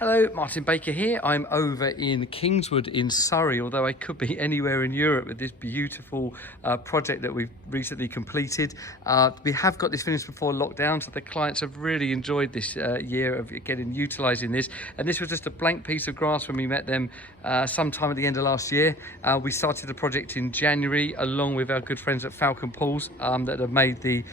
Hello, Martin Baker here. I'm over in Kingswood in Surrey, although I could be anywhere in Europe with this beautiful project that we've recently completed. We have got this finished before lockdown, so the clients have really enjoyed this year of utilising this. And this was just a blank piece of grass when we met them sometime at the end of last year. We started the project in January along with our good friends at Falcon Pools that have made the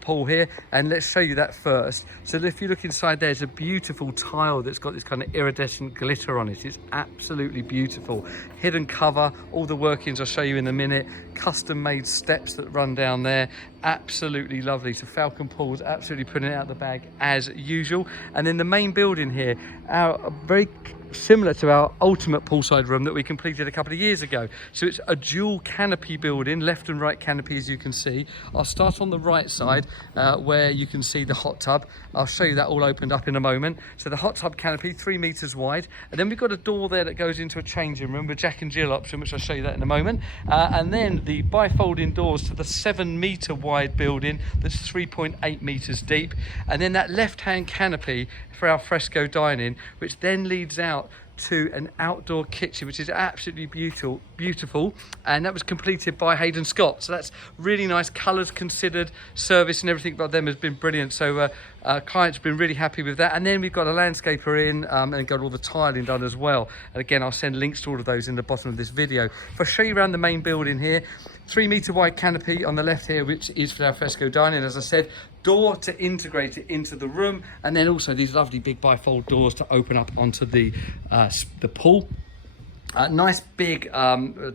pool here. And let's show you that first. So if you look inside, there's a beautiful tile that's got this kind of iridescent glitter on it. It's absolutely beautiful. Hidden cover, all the workings I'll show you in a minute. Custom made steps that run down there. Absolutely lovely. So Falcon Pools absolutely putting it out the bag as usual. And then the main building here, our very similar to our ultimate poolside room that we completed a couple of years ago. So it's a dual canopy building, left and right canopy, as you can see. I'll start on the right side where you can see the hot tub. I'll show you that all opened up in a moment. So the hot tub canopy, 3 meters wide, and then we've got a door there that goes into a changing room with Jack and Jill option, which I'll show you that in a moment. And then the bifolding doors to the 7 meter wide building that's 3.8 meters deep, and then that left hand canopy for our fresco dining, which then leads out to an outdoor kitchen, which is absolutely beautiful, and that was completed by Hayden Scott. So that's really nice. Colours considered, service and everything about them has been brilliant. So clients have been really happy with that. And then we've got a landscaper in and got all the tiling done as well. And again, I'll send links to all of those in the bottom of this video. If I show you around the main building here, 3 meter wide canopy on the left here, which is for our fresco dining. As I said, door to integrate it into the room, and then also these lovely big bifold doors to open up onto the pool. Nice big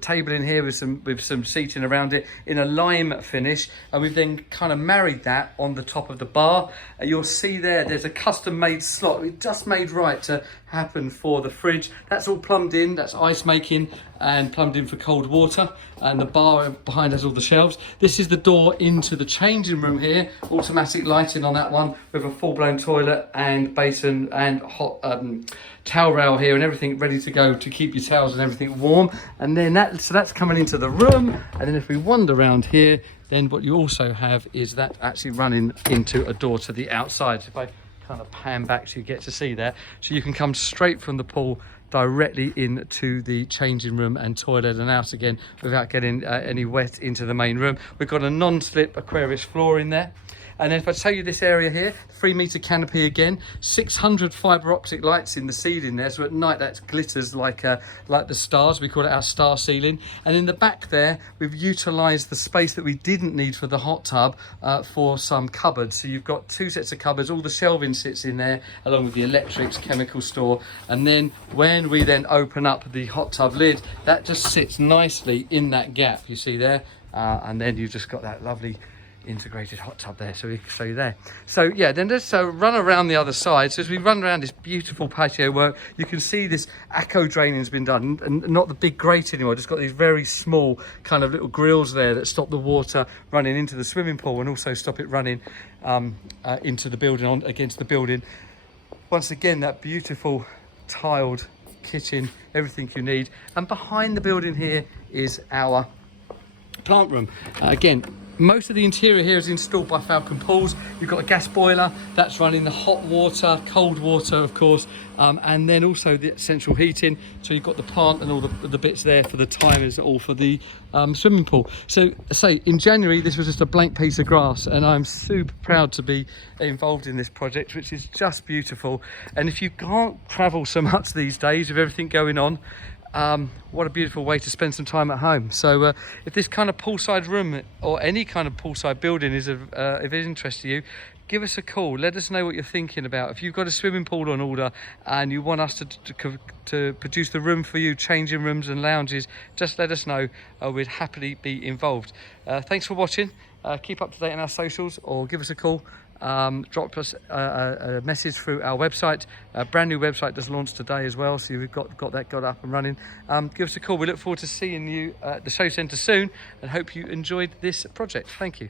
table in here with some seating around it in a lime finish, and we've then kind of married that on the top of the bar. You'll see there's a custom made slot we just made right to happen for the fridge. That's all plumbed in, that's ice making and plumbed in for cold water, and the bar behind has all the shelves. This is the door into the changing room here, automatic lighting on that one with a full-blown toilet and basin and hot towel rail here and everything ready to go to keep your towels and everything warm. And then that's coming into the room. And then if we wander around here, then what you also have is that actually running into a door to the outside. So if I kind of pan back so you get to see that, so you can come straight from the pool directly into the changing room and toilet and out again without getting any wet into the main room. We've got a non-slip Aquarius floor in there. And then if I tell you this area here, 3 meter canopy again, 600 fibre optic lights in the ceiling there. So at night that glitters like the stars. We call it our star ceiling. And in the back there, we've utilised the space that we didn't need for the hot tub for some cupboards. So you've got 2 sets of cupboards, all the shelving sits in there, along with the electrics, chemical store. And then when we then open up the hot tub lid, that just sits nicely in that gap you see there. And then you've just got that lovely integrated hot tub there, so we can show you there. So yeah, then let's run around the other side. So as we run around this beautiful patio work, you can see this aqua draining has been done, and not the big grate anymore, just got these very small kind of little grills there that stop the water running into the swimming pool and also stop it running into the building, against the building. Once again, that beautiful tiled kitchen, everything you need. And behind the building here is our plant room. Again, most of the interior here is installed by Falcon Pools. You've got a gas boiler that's running the hot water, cold water of course, and then also the central heating. So you've got the plant and all the bits there for the timers, all for the swimming pool. So say in January this was just a blank piece of grass, and I'm super proud to be involved in this project, which is just beautiful. And if you can't travel so much these days with everything going on, what a beautiful way to spend some time at home. So if this kind of poolside room or any kind of poolside building is of interest to you, give us a call. Let us know what you're thinking about. If you've got a swimming pool on order and you want us to produce the room for you, changing rooms and lounges, just let us know. We'd happily be involved. Thanks for watching. Keep up to date on our socials or give us a call. Drop us a message through our website. A brand new website just launched today as well, so we've got that up and running. Give us a call. We look forward to seeing you at the show centre soon, and hope you enjoyed this project. Thank you.